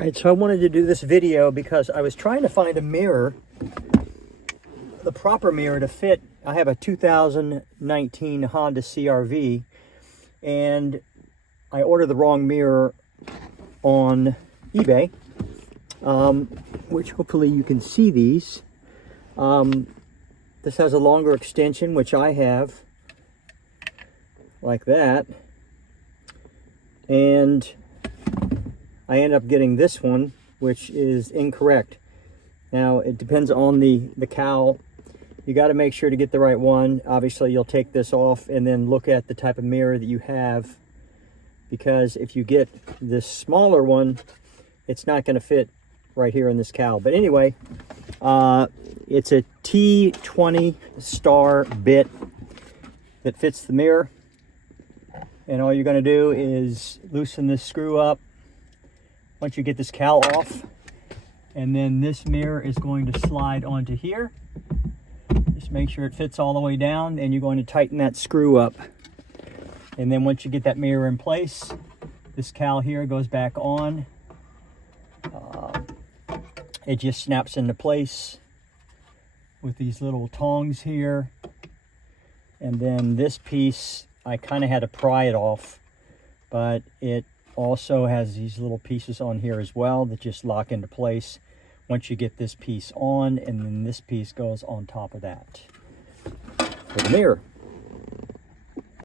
Alright, so I wanted to do this video because I was trying to find a mirror, the proper mirror to fit. I have a 2019 Honda CR-V, and I ordered the wrong mirror on eBay, which hopefully you can see these. This has a longer extension, which I have, like that, and I end up getting this one, which is incorrect. Now, it depends on the cowl. You got to make sure to get the right one. Obviously, you'll take this off and then look at the type of mirror that you have, because if you get this smaller one, it's not going to fit right here in this cowl. But anyway, it's a T20 star bit that fits the mirror. And all you're going to do is loosen this screw up once you get this cowl off, and then this mirror is going to slide onto here. Just make sure it fits all the way down, and you're going to tighten that screw up. And then once you get that mirror in place, this cowl here goes back on. It just snaps into place with these little tongs here. And then this piece, I kind of had to pry it off, but it also has these little pieces on here as well that just lock into place once you get this piece on, and then this piece goes on top of that for the mirror.